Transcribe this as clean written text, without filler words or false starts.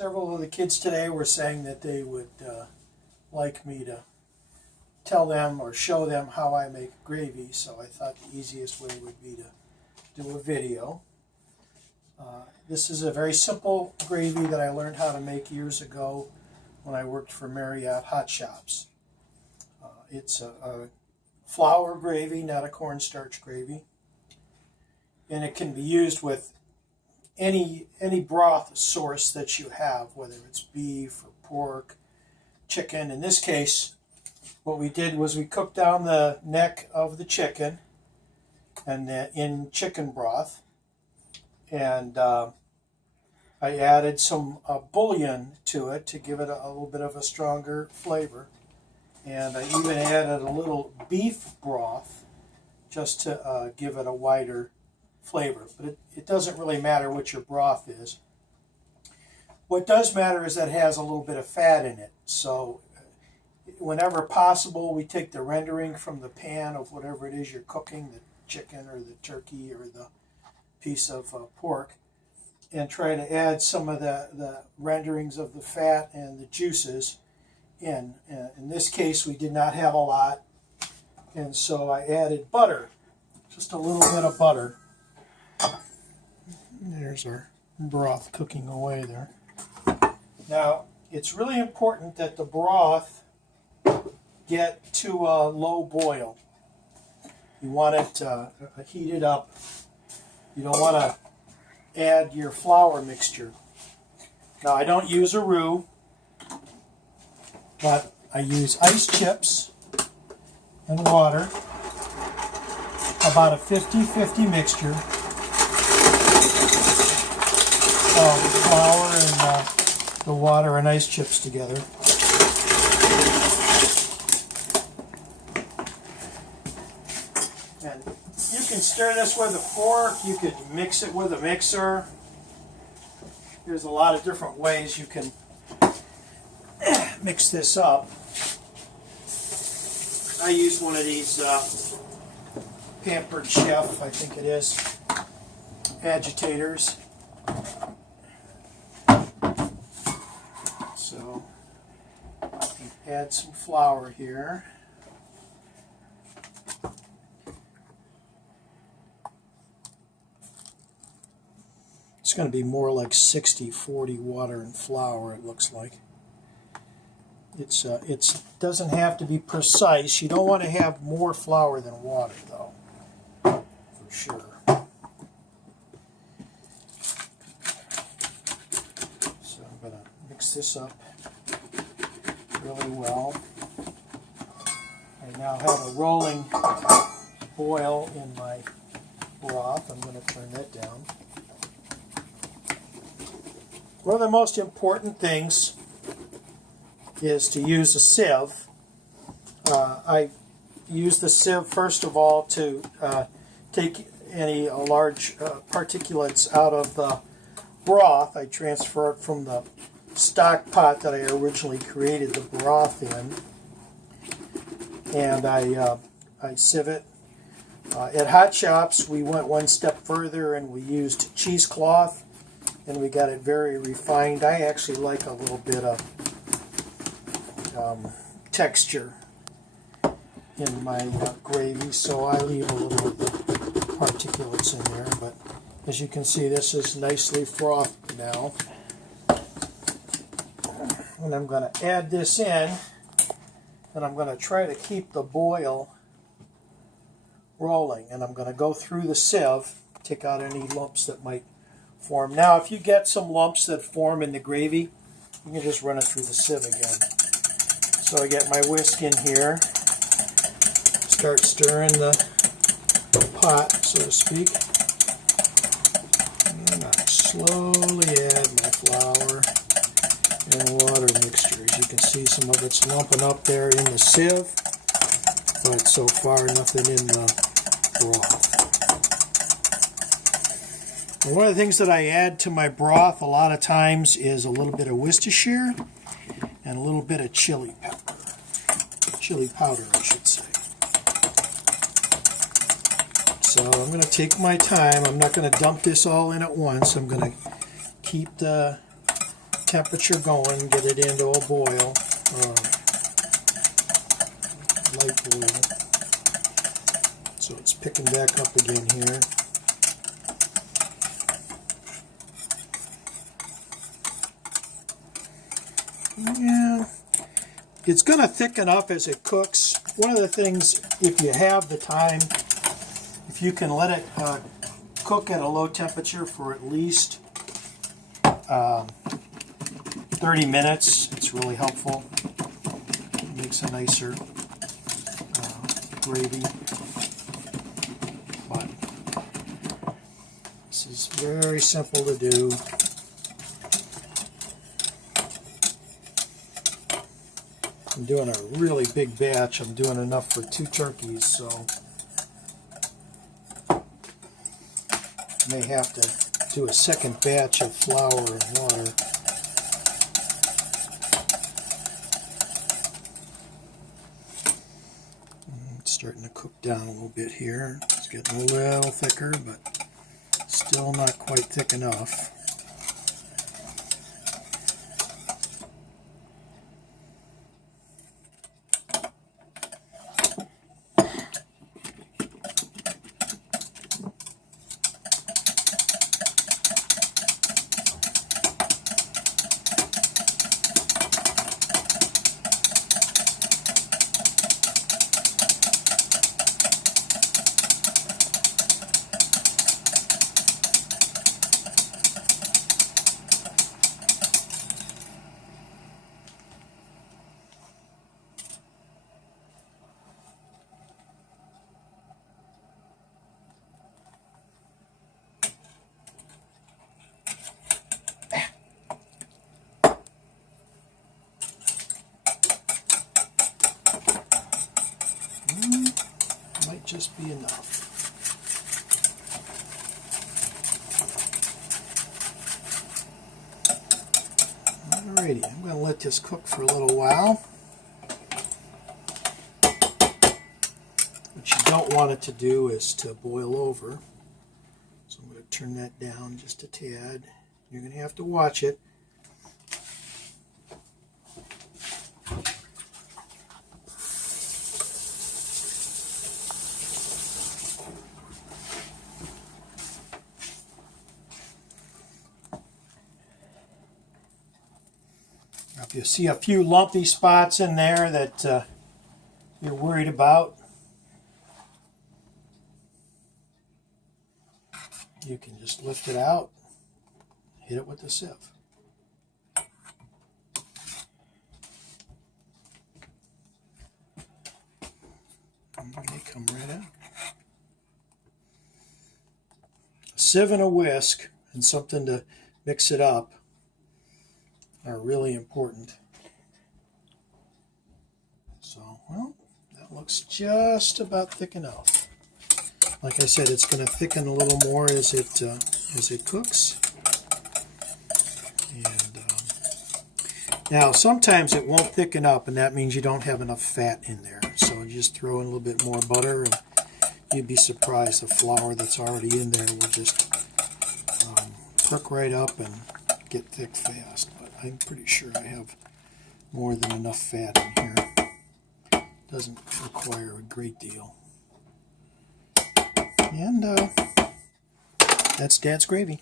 Several of the kids today were saying that they would like me to tell them or show them how I make gravy, so I thought the easiest way would be to do a video. This is a very simple gravy that I learned how to make years ago when I worked for Marriott Hot Shops. It's a flour gravy, not a cornstarch gravy, and it can be used with any broth source that you have, whether it's beef or pork, chicken. In this case, what we did was we cooked down the neck of the chicken and in chicken broth, and I added some bouillon to it to give it a little bit of a stronger flavor, and I even added a little beef broth just to give it a wider flavor. But it doesn't really matter what your broth is. What does matter is that it has a little bit of fat in it. So whenever possible, we take the rendering from the pan of whatever it is you're cooking, the chicken or the turkey or the piece of pork, and try to add some of the renderings of the fat and the juices in. In this case, we did not have a lot, and so I added butter, just a little bit of butter. There's our broth cooking away there. Now, it's really important that the broth get to a low boil. You want it heated up. You don't want to add your flour mixture. Now, I don't use a roux, but I use ice chips and water, about a 50-50 mixture of flour and the water and ice chips together. And you can stir this with a fork, you could mix it with a mixer. There's a lot of different ways you can mix this up. I use one of these Pampered Chef, I think it is, agitators. So add some flour here. It's going to be more like 60-40 water and flour, it looks like. It doesn't have to be precise. You don't want to have more flour than water, though, for sure. So I'm going to mix this up really well. I now have a rolling boil in my broth. I'm going to turn that down. One of the most important things is to use a sieve. I use the sieve first of all to take any large particulates out of the broth. I transfer it from the stock pot that I originally created the broth in, and I sieve it. At Hot Shops, we went one step further and we used cheesecloth, and we got it very refined. I actually like a little bit of texture in my gravy, so I leave a little of the particulates in there. But as you can see, this is nicely frothed now. And I'm going to add this in, and I'm going to try to keep the boil rolling. And I'm going to go through the sieve, take out any lumps that might form. Now, if you get some lumps that form in the gravy, you can just run it through the sieve again. So I get my whisk in here, start stirring the pot, so to speak, and I slowly add my flour and water mixture. As you can see, some of it's lumping up there in the sieve, but so far nothing in the broth. And one of the things that I add to my broth a lot of times is a little bit of Worcestershire and a little bit of chili pepper. Chili powder, I should say. So I'm going to take my time. I'm not going to dump this all in at once. I'm going to keep the temperature going, get it into a boil, light boil. So it's picking back up again here. Yeah, it's going to thicken up as it cooks. One of the things, if you have the time, if you can let it cook at a low temperature for at least 30 minutes, it's really helpful. It makes a nicer gravy. But this is very simple to do. I'm doing a really big batch. I'm doing enough for 2 turkeys, so I may have to do a second batch of flour and water. It's starting to cook down a little bit here. It's getting a little thicker, but still not quite thick enough. Might just be enough. Alrighty, I'm going to let this cook for a little while. What you don't want it to do is to boil over. So I'm going to turn that down just a tad. You're going to have to watch it. If you see a few lumpy spots in there that you're worried about, you can just lift it out, hit it with a sieve. And they come right out. A sieve and a whisk and something to mix it up are really important. So, well, that looks just about thick enough. Like I said, it's going to thicken a little more as it cooks. And now, sometimes it won't thicken up, and that means you don't have enough fat in there. So just throw in a little bit more butter, and you'd be surprised the flour that's already in there will just perk right up and get thick fast. I'm pretty sure I have more than enough fat in here. Doesn't require a great deal. And that's Dad's gravy.